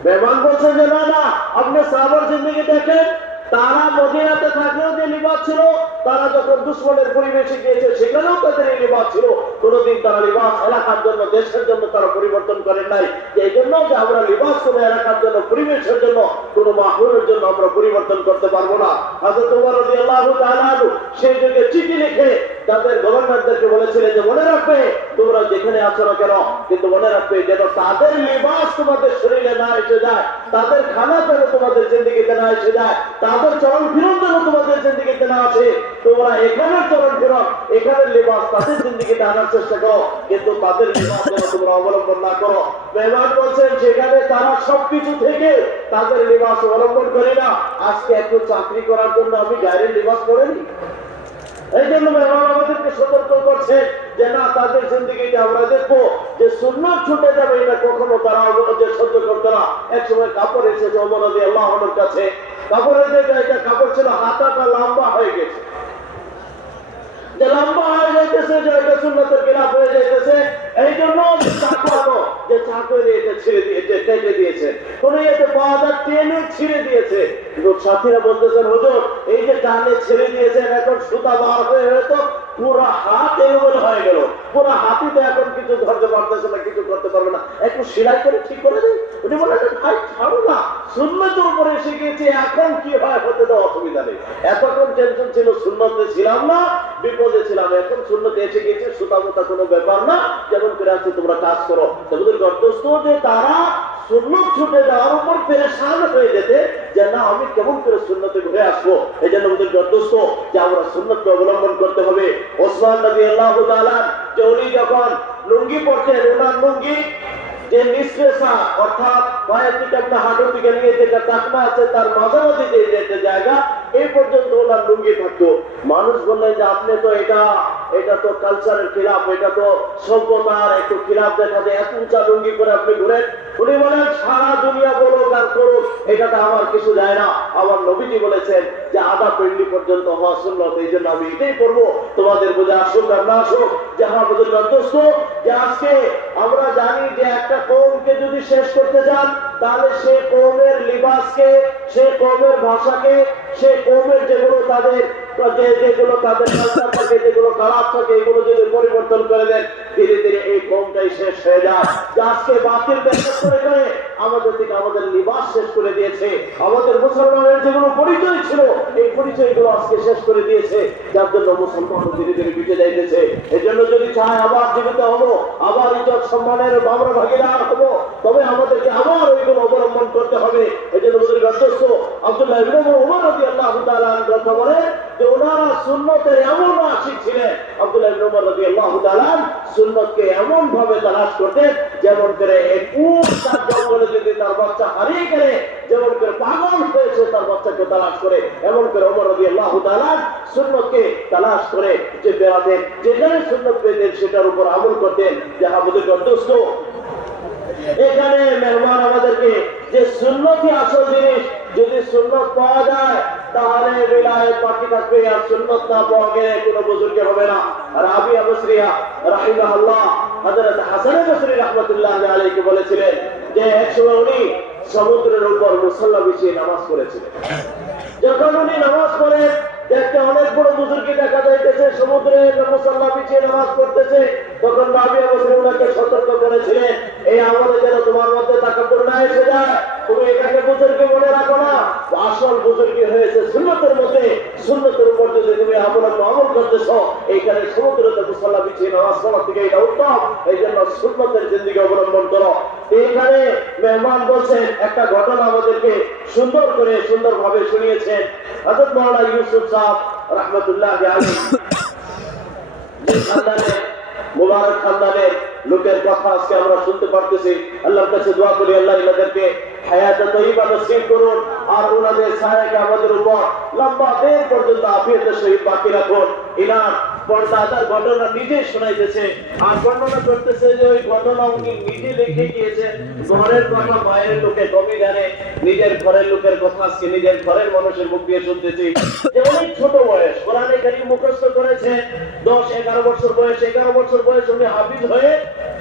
মেহমান বলছে যে না না, আপনি সাহাবার জিন্দেগি দেখেন, তারা মদিনাতে থাকলেও যে লিবাস ছিল, তারা যখন দুশ্মনের পরিবেশে গিয়েছে সেখানেও তাদের এই লিবাস ছিল। কোনদিন তারা লিবাস এলাকার জন্য, দেশের জন্য তারা পরিবর্তন করেন নাই। এই জন্য যে আমরা লিবাস কোনো এলাকার জন্য, পরিবেশের জন্য, কোনো মাহফিলের জন্য আমরা পরিবর্তন করতে পারবো না। হযরত ওমর রাদিয়াল্লাহু তাআলা আনহু সেই যুগে চিঠি লিখে তাদের গভর্নরদেরকে বলেছিলেন যে মনে রাখবে তোমরা যেখানে আছো না কেন, কিন্তু মনে রাখবে যেন তাদের লিবাস তোমাদের শরীরে না এসে যায়, তাদের খানা যেন তোমাদের জিন্দেগিতে না এসে যায়, তাদের চরণ ফিরন যেন তোমাদের জিন্দেগিতে না আসে। তোমরা এখানের চরণ ফিরন, এখানের লিবাস তাদের জিন্দেগিতে আনার চেষ্টা করো, কিন্তু তাদের লিবাস যেন তোমরা অবলম্বন না করো। মেহমান বলছেন সেখানে তারা সবকিছু থেকে তাদের লিবাস অবলম্বন করি না। আজকে একটু চাকরি করার জন্য আমি গায়ের লিবাস পরেনি। এই জন্য মেহমান আমাদেরকে সতর্ক করছে যে না, তাদের জিন্দেগিতে আমরা দেখবো যে সুন্নাত ছুটে যাবে, এটা কখনো তারা যে সহ্য করতো না। এক সময় কাপড় এসেছে ওমর রাদিয়াল্লাহু আনহুর কাছে, কাপড়ের যে এটা কাপড় ছিল হাতাটা লম্বা হয়ে গেছে, যে লম্বা হয়ে যাইতেছে, যে এটা সুন্নাতের খিলাফ হয়ে যাইতেছে। এই জন্য চাকু আনো, যে চাকু এটা ছিঁড়ে দিয়েছে, কেটে দিয়েছে, কোন ইয়েতে পাওয়া যায় টেনে ছিঁড়ে দিয়েছে। কিন্তু সাথীরা বলতেছেন হুজুর এই যে টানে ছিঁড়ে দিয়েছেন, এখন সুতা বার হয়ে হয়তো পুরো হাত এলোমেল হয়ে গেল, পুরো হাতিতে এখন কিছু ধরতে পারতেছে না, কিছু করতে পারবে না, একটু সেলাই করে ঠিক করে দেয়। উনি বলেন ভাই ছাড়ো না, সুন্নতের উপরে এসে গিয়েছে, এখন কি হয় হতে দেওয়া অসুবিধা নেই। এতক্ষণ টেনশন ছিল সুন্নতে ছিলাম না, বিপদে ছিলাম, এখন সুন্নতে এসে গিয়েছে, সুতা মোতা কোনো ব্যাপার না, যেমন করে আছে তোমরা কাজ করো। তোমাদের গর্দস্ত যে তারা সুন্নত ছুটে যাওয়ার উপর পেরেশান হয়ে যেতে যে না আমি কেমন করে সুন্নতে ঘুরে আসবো। এই জন্য আমাদের গর্দস্ত যে আমরা সুন্নতকে অবলম্বন করতে হবে। ওসমান রাদিয়াল্লাহু তাআলা যে উনি যখন লুঙ্গি পরতেন, ওনার লুঙ্গি যে নিঃশ্রেষা অর্থাৎ পায়ের থেকে আপনার হাঁটু থেকে নিয়ে যেটা টাকনা আছে তার মাঝামাঝি যে জায়গা এই পর্যন্ত ওনার লুঙ্গি থাকতো। মানুষ বললেন যে আপনি তো এটা তো কালচারের খিলাফ, এটা তো সভ্যতার একটু খিলাফ দেখা যায়, এত উঁচা লুঙ্গি করে আপনি ঘুরেন। উনি বলেন সারা দুনিয়া বলুক আর করুক এটাতে আমার কিছু যায় না, আমার নবীজি বলেছেন যে আধা পিন্ডি পর্যন্ত হওয়া সুন্নত, এই জন্য আমি এটাই করবো। তোমাদের বোঝা আসুক আর না আসুক, যাহা বোঝেন দোস্ত, যে আজকে আমরা জানি যে একটা কওমকে যদি শেষ করতে যান তাহলে সে কওমের লিবাসকে, সে কওমের ভাষাকে, সে কওমের যেগুলো তাদের কালচার থাকে, যেগুলো খারাপ থাকে, এগুলো যদি পরিবর্তন করে দেন ধীরে ধীরে এই কওমটাই শেষ হয়ে যায়। আজকে বাতিল ব্যাখ্যা করে আমাদের থেকে আমাদের লিবাস শেষ করে দিয়েছে, আমাদের মুসলমানের যেগুলো পরিচয় ছিল এই পরিচয়গুলো আজকে শেষ করে দিয়েছে, যার জন্য মুসলমান ধীরে ধীরে বিটে যাইতেছে। এই জন্য যদি চায় আবার জীবিত হবো, আবার ইজ্জত সম্মানের আমরা ভাগিদার হবো, তবে আমাদেরকে আবার ওইগুলো অবলম্বন করতে হবে। এই জন্য আব্দুল্লাহ ইবনে উমর রাদিয়াল্লাহু তাআলা কথা বলে যে ওনারা সুন্নতের এমন আশিক ছিলেন। আব্দুল্লাহ ইবনে উমর রাদিয়াল্লাহু তাআলা সুন্নতকে এমন ভাবে তালাশ করতেন যেমন করে এক উট তার জঙ্গলে যদি তার বাচ্চা হারিয়ে গেলে যেমন করে পাগল হয়েছে তার বাচ্চাকে তালাশ করে, এমন করে ওমর রাদিয়াল্লাহু তাআলা সুন্নতকে তালাশ করে যে বেড়াতেন, যেখানে সুন্নত পেতেন সেটার উপর আমল করতেন। যাহা বুঝে দোস্ত, এখানে মেহমান আমাদেরকে যে সুন্নতই আসল জিনিস, যদি সুন্নত পাওয়া যায় তাহলে বিলায়েত বাকি থাকবে, আর সুন্নত না পাওয়া গেলে কোনো বুজুর্গ হবে না। রাবিয়া বসরিয়া রাহিমাহুল্লাহ হযরত হাসান বসরি রাহমাতুল্লাহ আলাইহি বলেছিলেন যে একসময় উনি সমুদ্রের উপর মুসাল্লা বিছিয়ে নামাজ পড়েছিলেন। যখন উনি নামাজ পড়েন দেখতে অনেক বড় বুজুর্গি দেখা যাইতেছে, সমুদ্রের মুসাল্লা বিছিয়ে নামাজ পড়তেছে, তখন রাবিয়া বসরি ওনাকে সতর্ক করেছিলেন এই আমলে যেন তোমার মধ্যে তাকাব্বুর না এসে যায়, তুমি এটাকে বুজুর্গি মনে রাখো না, আসল বুজুর্গি হয়েছে সুন্নতের মধ্যে, সুন্নতের উপর যদি তুমি আমল করতেছ, এইখানে সমুদ্রতে মুসাল্লা বিছিয়ে নামাজ পড়া থেকে এটা উত্তম, এই জন্য সুন্নতের জিন্দেগি অবলম্বন করো। এইখানে মেহমান বলছেন একটা ঘটনা আমাদেরকে সুন্দরভাবে শুনিয়েছেন হযরত মাওলানা ইউসুফ সাহেব রাহমাতুল্লাহ আলাইহি, মুবারক খানদানের লোকের কথা আজকে আমরা শুনতে পারতেছি। আল্লাহর কাছে দোয়া করি আল্লাহ এনাদেরকে হায়াতে তয়্যিবা নসিব করুন, আর ওনাদের ছায়াকে আমাদের উপর লম্বা দিন পর্যন্ত আফিয়তের সহিত বাকি রাখুন। ইনার পর্দাদার ঘটনা নিজে শোনাইতেছে আর বর্ণনা করতেছে যে ওই ঘটনা উনি নিজে লিখে গিয়েছেন। ঘরের কথা বাইরের লোকে কমই জানে, নিজের ঘরের লোকের কথা আজকে নিজের ঘরের মানুষের মুখ দিয়ে শুনতেছি যে অনেক ছোট বয়স কোরআনে কারীম মুখস্থ করেছে, 10-11 বছর বয়স, 11 বছর বয়স উনি হাফিজ হয়ে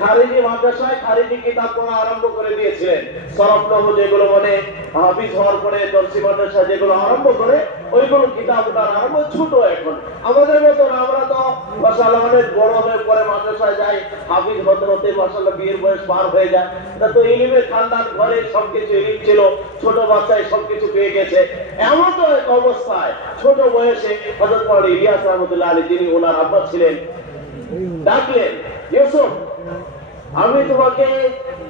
খারিজি মাদ্রাসায় খারিজি কিতাব পড়া আরম্ভ করে দিয়েছিলেন। সরফ নহু যেগুলো মানে হাফিজ হওয়ার পরে দর্শী মাদ্রাসা যেগুলো আরম্ভ করে ওইগুলো কিতাব ওঠার আরম্ভ ছোট। এখন আমাদের মতন আমরা তো মাশাআল্লাহ অনেক বড় হয়ে পরে মাদ্রাসায় যাই, হাফিজ হতে হতে মাশাআল্লাহ বিয়ের বয়স পার হয়ে যায়। তা তো ইলমের খানদান, ঘরে সবকিছু ইলম ছিল, ছোট বাচ্চায় সবকিছু পেয়ে গেছে। এমন তো এক অবস্থায় ছোট বয়সে হযরত মাওলানা ইলিয়াস রাহমাতুল্লাহ আলাইহি, যিনি ওনার আব্বা ছিলেন, ডাকলেন, ইউসুফ আমি তোমাকে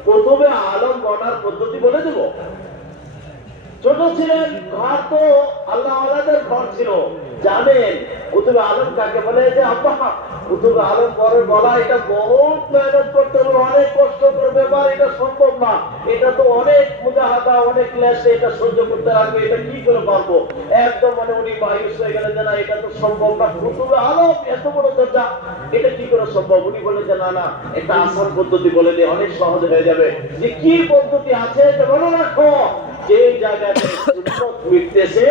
প্রথমে আলম বনার পদ্ধতি বলে দেব। ছোট ছিলেন, ঘর তো আল্লাহ আলাদের ঘর ছিল, জানেন কুতুবে আলম কাকে বলে। যে আব্বা কুতুবে আলম পরে বলা এটা বহুত মেহনত করতে হবে, অনেক কষ্ট করে ব্যাপার, এটা সম্ভব না, এটা তো অনেক মুজাহাদা, অনেক ক্লেশ, এটা সহ্য করতে লাগবে, এটা কি করে পারবো। একদম মানে উনি মায়ুস হয়ে গেলেন যে না এটা তো সম্ভব না, কুতুবে আলম এত বড় দরজা, এটা কি করে সম্ভব। উনি বললেন যে না একটা আসান পদ্ধতি বলে দিয়ে অনেক সহজ হয়ে যাবে। যে কি পদ্ধতি আছে মনে রাখো, যে জায়গাতে সুন্নত মিটতেছে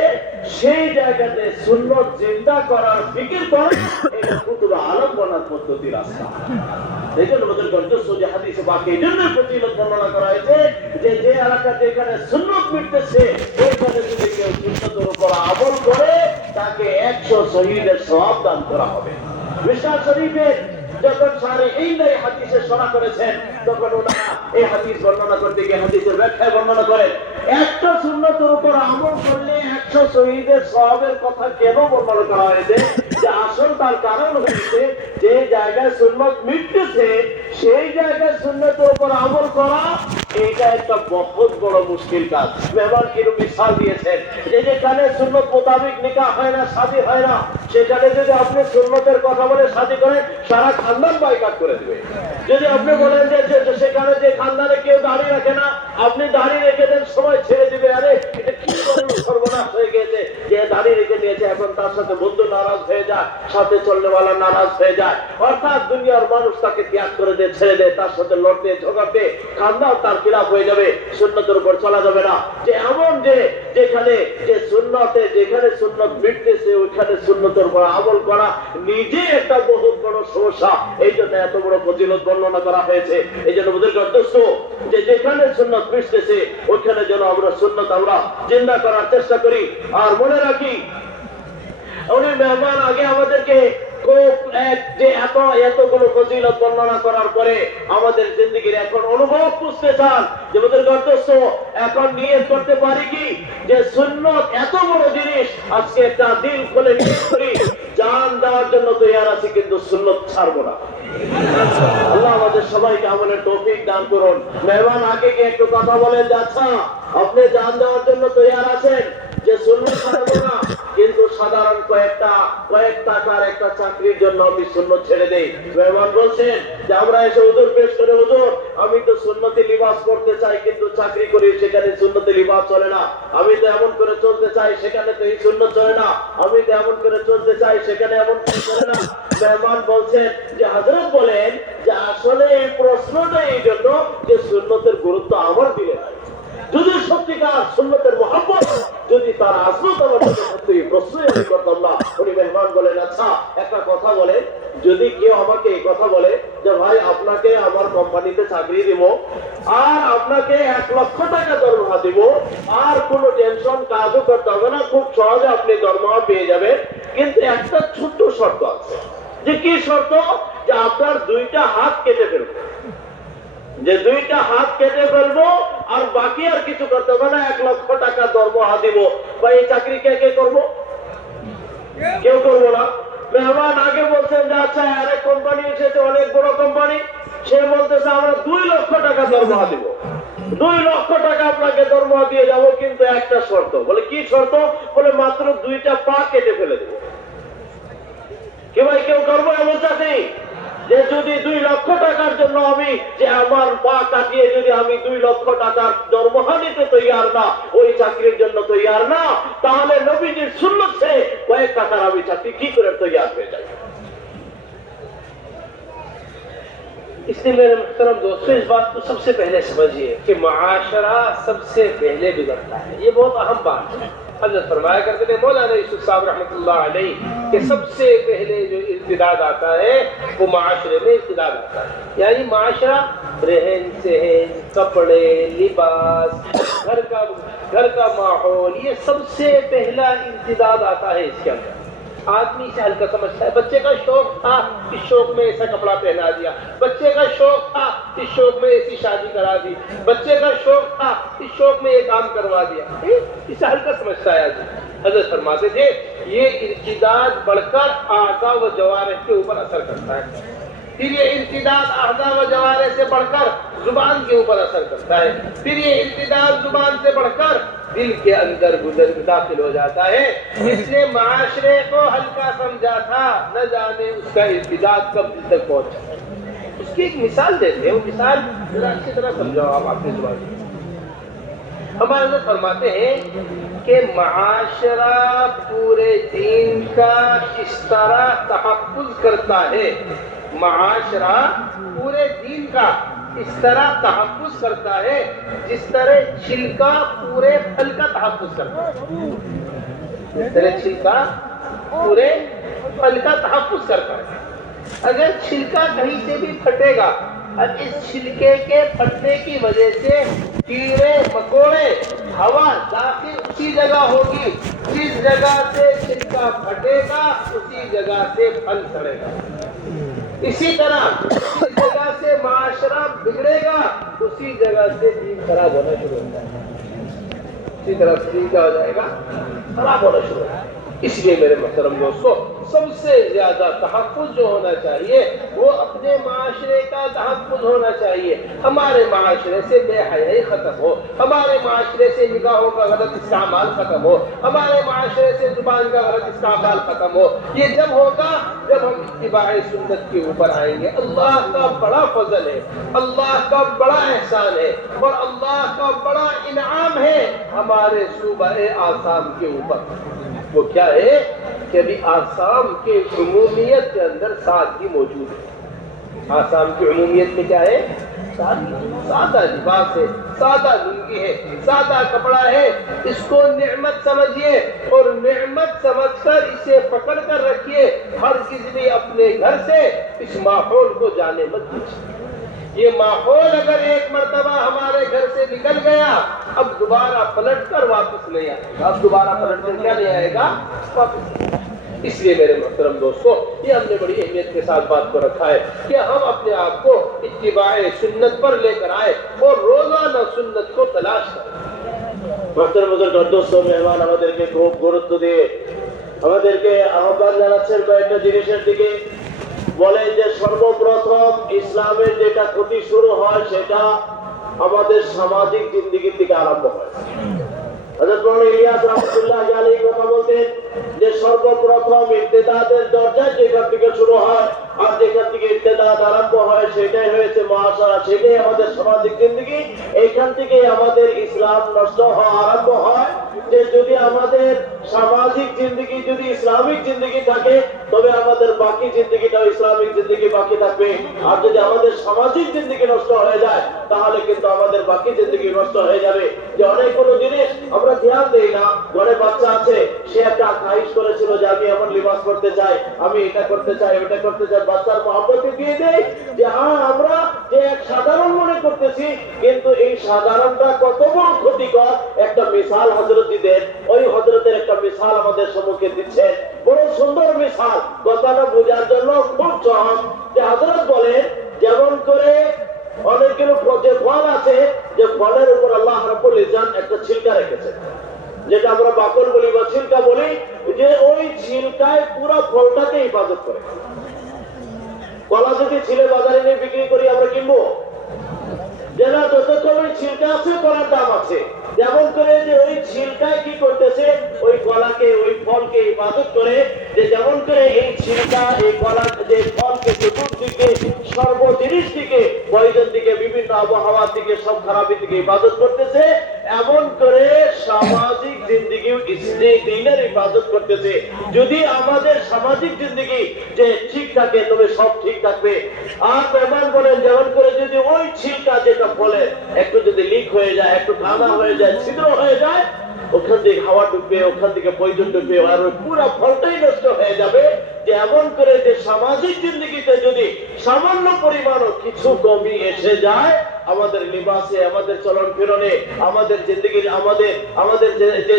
সেই জায়গাতে সুন্নত জিন্দা করার ফিকির করে, এটা কুতুবে আলম বনার পদ্ধতি রাস্তা। এই জন্য আমাদের গর্জস্ব যে হাদিসে বাকি এই জন্য ফজিলত বর্ণনা করা হয়েছে যে যে এলাকা যেখানে সুন্নত মিটতেছে ওইখানে যদি কেউ সুন্নতের উপর আমল করে তাকে 100 শহীদের সওয়াব দান করা হবে। মিশকাত শরীফে যখন সারে এই হাদিসে শোনা করেছেন তখন ওনারা এই হাদিস বর্ণনা করতে গিয়ে হাদিসের ব্যাখ্যায় বর্ণনা করেন একটা সুন্নতের উপর আমল করলে 100 শহীদের সওয়াবের কথা কেন বর্ণনা করা হয়েছে, যে আসল তার কারণ হচ্ছে যে জায়গায় সুন্নত মিটতেছে সেই জায়গায় সুন্নতের উপর আমল করা এটা একটা বহুত বড় মুশকিল কাজ। মেহমান কিরকম মিসাল দিয়েছেন যে যেখানে সুন্নত মোতাবেক নিকাহ হয় না, শাদী হয় না, সেখানে যদি আপনি সুন্নতের কথা বলে শাদী করেন, সারা খানদান বয়কট করে দিবে। যদি আপনি বলেন যে সেখানে যে খানদানে কেউ দাঁড়িয়ে রাখে না, আপনি দাঁড়িয়ে রেখে দেন, সময় ছেড়ে দিবে, আরে এটা কি করে সর্বনাশ হয়ে গেছে, যে দাঁড়িয়ে রেখে নিয়েছে এখন তার সাথে বন্ধু নারাজ হয়ে যায়, সাথে চলনেওয়ালা নারাজ হয়ে যায়। অর্থাৎ দুনিয়ার মানুষ তাকে ত্যাগ করে দেয়, ছেড়ে দেয়, তার সাথে লড়তে ঝগড়াতে খানদান তার খিলাফ হয়ে যাবে, সুন্নতের উপর চলা যাবে না। যে এমন যে যেখানে যে সুন্নতে, যেখানে সুন্নত মিটতেছে ওইখানে সুন্নতের উপর আমল করা নিজে একটা বহুত বড় সমস্যা। এই জন্য এত বড় ফজিলত বর্ণনা করা হয়েছে। এই জন্য ওদের কর্তব্য যে যেখানে সুন্নত মিটতেছে ওইখানে যেন আমরা সুন্নত আমরা জিন্দা করার চেষ্টা করি। আর মনে রাখি, উনি মেহমান আগে আমাদেরকে যে এতগুলো ফজিলত বর্ণনা করার পরে আমাদের জিন্দগির এখন অনুভব বুঝতে চান যে ওদের কর্তব্য এখন নিয়ত করতে পারি কি যে সুন্নত এত বড় জিনিস, আজকে একটা দিল খুলে নিয়ত করি জান দেওয়ার জন্য তৈরি আছি, কিন্তু সুন্নত ছাড়বো না। আল্লাহ আমাদের সবাইকে আমলের তৌফিক দান করুন। মেহমান আগে কি একটু কথা বলেন যে আচ্ছা আপনি জান দেওয়ার জন্য তৈরি আছেন যে সুন্নত ছাড়বো না, কিন্তু সাধারণ কয়েক টাকার একটা চাকরির জন্য আমি সুন্নত ছেড়ে দেই। মেহমান বলছেন যে আমরা এসে হুজুর পেশ করে, হুজুর আমি তো সুন্নতি লিবাস করতে চাই, কিন্তু চাকরি করি সেখানে সুন্নতি লিবাস চলে না। আমি তো এমন করে চলতে চাই, সেখানে তো এই সুন্নত চলে না। আমি তো এমন করে চলতে চাই, সেখানে এমন করে চলে না। মেহমান বলছেন যে হযরত বলেন যে আসলে এই প্রশ্নটা এই জন্য যে সুন্নতের গুরুত্ব আমার দিলে নাই। যদি সত্যিকার সুন্নতের মহব্বত যদি তার আসত আমার সত্যি প্রশ্নই আমি করতাম না। উনি মেহমান বলেন আচ্ছা একটা কথা বলেন, যদি কেউ আমাকে এই কথা বলে যে ভাই আপনাকে আমার কোম্পানিতে চাকরি দিব আর আপনাকে 1 লক্ষ টাকা দরমা দিব আর কোনো টেনশন কাজও করতে হবে না, খুব সহজে আপনি দরমা পেয়ে যাবেন, কিন্তু একটা ছোট্ট শর্ত আছে। যে কি শর্ত? যে আপনার 2টা হাত কেটে ফেলবো, যে 2টা হাত কেটে ফেলবো আর বাকি আর কিছু করতে হবে না, 1 লক্ষ টাকা দরমা দিব। বা এই চাকরি কে কে করবো? কেউ করবো না। মেহমান আগে বলছেন যে আচ্ছা আরেক কোম্পানি এসেছে, অনেক বড় কোম্পানি, সে বলতেছে আমরা 2 লক্ষ টাকা দরমা দিব, 2 লক্ষ টাকা আপনাকে দরমা দিয়ে যাবো, কিন্তু একটা শর্ত। বলে কি শর্ত? বলে মাত্র 2টা পা কেটে ফেলে দেবো। কি ভাই কেউ করবো এমন চাকরি? যে যদি 2 লক্ষ টাকার জন্য আমি যে আমার পা কাটিয়ে যদি আমি 2 লক্ষ টাকার দরমা নিতে তৈয়ার না, ওই চাকরির জন্য তৈয়ার না, তাহলে নবীজির সুন্নত সে কয়েক টাকার আমি চাকরি কি করে তৈয়ার হয়ে যায়। इसलिए मेरे मुहतरम दोस्तों इस बात को सबसे पहले समझिए कि मुआशरा सबसे पहले बिगड़ता है। ये बहुत अहम बात है। हज़रत फरमाया करते थे मौलाना यूसुफ साहब रहमतुल्लाह अलैह कि सबसे पहले जो इर्तिदाद आता है वो माशरे में इर्तिदाद आता है। यानी माशरा रहन सहन, कपड़े, लिबास, घर का माहौल, ये सबसे पहला इर्तिदाद आता है इसके अंदर। आदमी से हल्का समझता है, बच्चे का शौक था इस शौक में ऐसा कपड़ा पहना दिया, बच्चे का शौक था इस शौक में ऐसी शादी करा दी, बच्चे का शौक था इस शौक में ये काम करवा दिया, इसे हल्का समझता है आदमी। हज़रत फरमाते थे ये इर्तिदाद बढ़कर आज़ा व जवारिह के ऊपर असर करता है, फिर ये इर्तिदाद आज़ा व जवारिह से बढ़कर जुबान के ऊपर असर करता है, फिर ये इर्तिदाद जुबान से बढ़कर दिल के अंदर दाखिल हो जाता है। इसने माशरे को हल्का समझा था, न जाने उसका इर्तिदाद कब दिल तक पहुंचा। उसकी एक मिसाल देते हैं, वो मिसाल जरा अच्छी तरह समझाओ आप अपनी जुबान में। हमारे अंदर फरमाते हैं कि माशरा पूरे दीन का इस तरह तहफ़्फ़ुज़ करता है, माशरा पूरे दीन का इस तरह तहफ़्फ़ुज़ करता है जिस तरह छिलका पूरे फल का तहफ़्फ़ुज़ करता है। जिस तरह छिलका पूरे फल का तहफ़्फ़ुज़ करता है। अगर छिलका कहीं से भी फटेगा और इस छिलके के फटने की वजह से कीड़े मकोड़े हवा दाखिल उसी जगह होगी, जिस जगह से छिलका फटेगा उसी जगह से फल सड़ेगा। इसी तरह जिस जगह से माशरा बिगड़ेगा उसी जगह से दीन खराब होना शुरू होता है, इसी तरह दीन क्या हो जाएगा? खराब होना शुरू होता है। इसलिए मेरे मोहतरम दोस्तों, सबसे ज्यादा तहफ़्फ़ुज़ जो होना चाहिए वो अपने माशरे का तहफ़्फ़ुज़ होना चाहिए। हमारे माशरे से बेहयाई खत्म हो, हमारे माशरे से निगाहों का गलत इस्तेमाल खत्म हो, हमारे माशरे से जुबान का गलत इस्तेमाल खत्म हो। ये जब होगा जब हम इत्तिबाए सुन्नत के ऊपर आएंगे। अल्लाह का बड़ा फजल है, अल्लाह का बड़ा एहसान है और अल्लाह का बड़ा इनाम है हमारे सूबे आसाम के ऊपर। वो क्या है कि अभी आसाम के उमूमियत के अंदर सादगी मौजूद है। आसाम की उमूमियत में क्या है? सादा लिबास है, सादा लुंगी है, सादा कपड़ा है। इसको नेमत समझिए और नेमत समझकर इसे पकड़ कर रखिए। हर किसी भी अपने घर से इस माहौल को जाने मत दीजिए। ये माहौल अगर एक मर्तबा हमारे घर से निकल गया, अब दोबारा पलट कर वापस नहीं आएगा। अब दोबारा पलट कर क्या नहीं आएगा? वापस। इसलिए मेरे मोहतरम दोस्तों, ये हमने बड़ी अहमियत के साथ बात को रखा है कि हम अपने आप को इत्तिबाए सुन्नत पर लेकर आए और रोजाना सुन्नत को तलाश करें। मोहतरम बुजुर्ग दोस्तों, मेहमान আমাদেরকে খুব গুরুত্ব দিয়ে আমাদেরকে আহ্বান জানাচ্ছেন কয়েকটা জিনিসের দিকে। বলেন যে সর্বপ্রথম ইসলামের যেটা ক্ষতি শুরু হয় সেটা আমাদের সামাজিক জিন্দেগির থেকে আরম্ভ হয়। হযরত মাওলানা ইলিয়াস রাহমাতুল্লাহ আলাইহি কথা বলতেন যে সর্বপ্রথম ইবতিদাতের দরজা যেখান থেকে শুরু হয় আর যেখান থেকে ইবতিদাত আরম্ভ হয় সেটাই হয়েছে মুআশারা, সেটাই আমাদের সামাজিক জিন্দেগি। এইখান থেকে আমাদের ইসলাম নষ্ট হওয়া আরম্ভ হয়। যে যদি আমাদের সামাজিক জিন্দেগি যদি ইসলামিক জিন্দেগি থাকে তবে আমাদের বাকি জিন্দেগিটাও ইসলামিক জিন্দেগি বাকি থাকবে। আর যদি আমাদের সামাজিক জিন্দেগি নষ্ট হয়ে যায় তাহলে কিন্তু আমাদের বাকি জিন্দেগি নষ্ট হয়ে যাবে। যে অনেকগুলো জিনিস আমরা ধ্যান দেই না। ঘরে বাচ্চা আছে, সে একটা খাহিশ করেছিল যে আমি এমন লিবাস করতে চাই, আমি এটা করতে চাই, ওটা করতে চাই, বাচ্চার মহব্বতে দিয়ে দেই যে হ্যাঁ আমরা যে এক সাধারণ মনে করতেছি, কিন্তু এই সাধারণটা কত বড় ক্ষতিকর একটা মিসাল হযরত দিতেন। ওই হযরতের একটা মিসাল আমাদের সম্মুখে দিচ্ছেন, বড় সুন্দর মিসাল। কথাটা বোঝার জন্য খুব সহজ। যে হযরত বলেন যেমন করে অনেকগুলো যে ফল আছে, যে ফলের উপর আল্লাহ রাব্বুল ইজ্জত একটা ছিলকা রেখেছে, যেটা আমরা বাকল বলি বা ছিলকা বলি, যে ওই ছিলকায় পুরো ফলটাকে হেফাজত করে। কলা যদি ছিলে বাজারে নিয়ে বিক্রি করি আমরা কিনবো যে না, যতক্ষণ ওই ছিলকা আছে কলার দাম আছে। যেমন করে যে ওই ছিলকায় কি করতেছে, ওই কলাকে ওই ফলকে হেফাজত করে, যে যেমন করে এই ছিলকা এই কলা যে ফলকে চতুর্দিকে সর্ব জিনিস থেকে পয়জন দিকে বিভিন্ন আবহাওয়া থেকে সব খারাপি থেকে হেফাজত করতেছে, এমন করে সামাজিক জিন্দেগিও দিনের হেফাজত করতেছে। যদি আমাদের সামাজিক জিন্দেগি যে ঠিক থাকে তবে সব ঠিক থাকবে। আর মেহমান বলেন যেমন করে যদি ওই ছিলকা যেটা ফলে একটু যদি লিক হয়ে যায়, একটু কাদা হয়ে যায়, ছিদ্র হয়ে যায়, ওখান থেকে হাওয়া ঢুকবে, ওখান থেকে পয়জন ঢুকবে আর ওই পুরো ফলটাই নষ্ট হয়ে যাবে। যে এমন করে যে সামাজিক জিন্দেগিতে যদি সামান্য পরিমাণও কিছু কমি এসে যায় আমাদের লিবাসে, আমাদের চলন ফিরনে, আমাদের জিন্দেগির আমাদের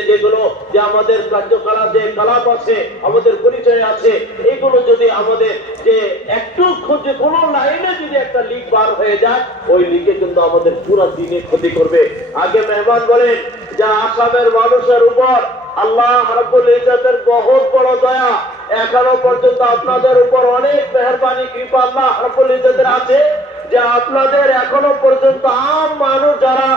যেগুলো যে আমাদের কার্যকলাপ যে কলাপ আছে, আমাদের পরিচয় আছে, এগুলো যদি আমাদের যে একটু খুঁজে কোনো লাইনে যদি একটা লিক বার হয়ে যায়, ওই লিকে কিন্তু আমাদের পুরো দিনে ক্ষতি করবে। আগে মেহমান বলেন যে আসামের মানুষের উপর আল্লাহ রাব্বুল ইজ্জতের বহুত বড় দয়া, এখনো পর্যন্ত আপনাদের উপর অনেক মেহেরবানি কৃপা আল্লাহ রাব্বুল ইজ্জতের আছে যে আপনাদের এখনো পর্যন্ত আম মানুষ যারা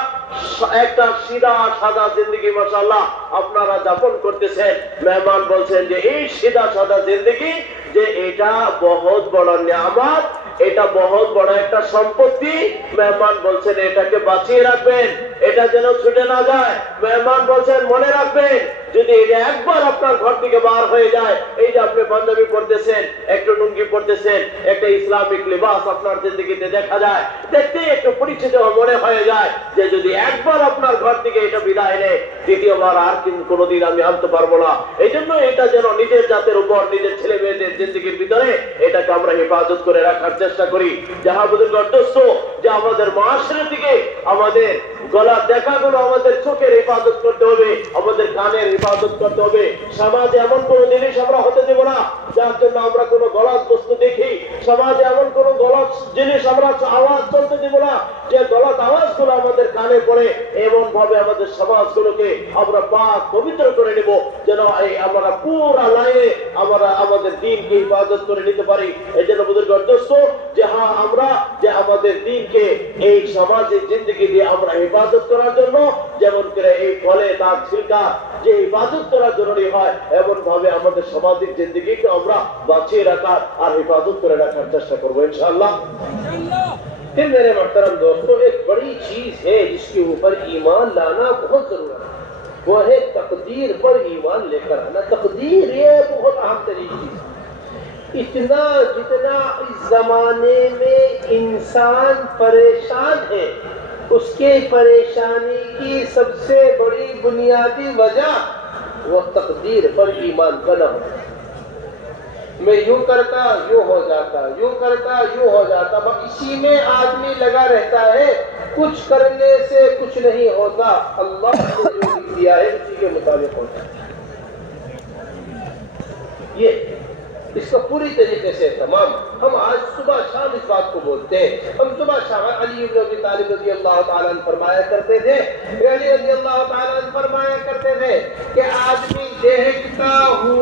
একটা সিধা সাদা জিন্দগি মাশাআল্লাহ আপনারা যাপন করতেছেন। মেহমান বলছেন যে এই সিধা সাদা জিন্দগি যে এটা বহুত বড় নিয়ামত, এটা বহুত বড় একটা সম্পত্তি। মেহমান বলছেন এটাকে বাঁচিয়ে রাখবেন, এটা যেন ছুটে না যায়। মেহমান বলছেন মনে রাখবেন যদি এটা একবার আপনার ঘর থেকে বার হয়ে যায়, এই যে আপনি পাঞ্জাবি পরতেছেন, একটু লুঙ্গি পরতেছেন, একটা ইসলামিক লিবাস আপনার জিন্দগিতে দেখা যায়, দেখতেই একটু পরিচিত মনে হয়ে যায়, যে যদি একবার আপনার ঘর থেকে এটা বিদায় নেয় দ্বিতীয়বার আর কিন্তু কোনোদিন আমি আনতে পারবো না। এই জন্য এটা যেন নিজের জাতের উপর, নিজের ছেলে মেয়েদের জিন্দগির ভিতরে এটাকে আমরা হেফাজত করে রাখার চেষ্টা করি। যাহা বুঝুন অর্থস্থ যে আমাদের মাশরে থেকে আমাদের গলার দেখাগুলো আমাদের চোখের হেফাজত করতে হবে, আমাদের কানের হেফাজত করতে হবে। সমাজে এমন কোন জিনিস আমরা হতে দেব না যার জন্য আমরা কোনো গলদ বস্তু দেখি, সমাজে এমন কোন গলদ জিনিস আমরা আওয়াজ চলতে দিব না, যে গলত আওয়াজগুলো আমাদের কানে পড়ে এমন ভাবে আমাদের সমাজগুলোকে আমরা পাক পবিত্র করে নিব যেন এই আমরা পুরা লাইনে আমরা আমাদের দিনকে ইবাদত করে নিতে পারি। এই জন্য বুজুর্গ দোস্ত যে হ্যাঁ আমরা যে আমাদের দিনকে এই সামাজিক জিন্দগি দিয়ে আমরা ইবাদত করার জন্য যেমন করে এই ফলে তার ছিলকা যে ইবাদত করার জরুরি হয় এমন ভাবে আমাদের সামাজিক জিন্দগিকে আমরা বাঁচিয়ে রাখার আর হিফাজত করে রাখার চেষ্টা করবো इंशाअल्लाह। फिर मेरे मोहतरम दोस्तों, एक बड़ी चीज है जिसके ऊपर ईमान लाना बहुत जरूरी है, वो है तकदीर पर ईमान लेकर आना। तकदीर ये बहुत अहम तरीन चीज है। इतना जितना इस जमाने में इंसान परेशान है, उसके परेशानी की सबसे बड़ी बुनियादी वजह वो तकदीर पर ईमान का न होना। मैं यूं करता यूं हो जाता, यूं करता यूं हो जाता, बस इसी में आदमी लगा रहता है, कुछ करने से कुछ नहीं होता। अल्लाह ने जो लिख दिया है उसी के मुताबिक होता है। ये इसका पूरी तरीके से तमाम हम आज सुबह शाम इस बात को बोलते हैं। हम सुबह शाम अली इब्न अबी तालिब रज़ियल्लाहु ताला अन्हु फरमाया करते थे, अली रज़ियल्लाहु ताला अन्हु फरमाया करते थे कि आदमी देखता हुआ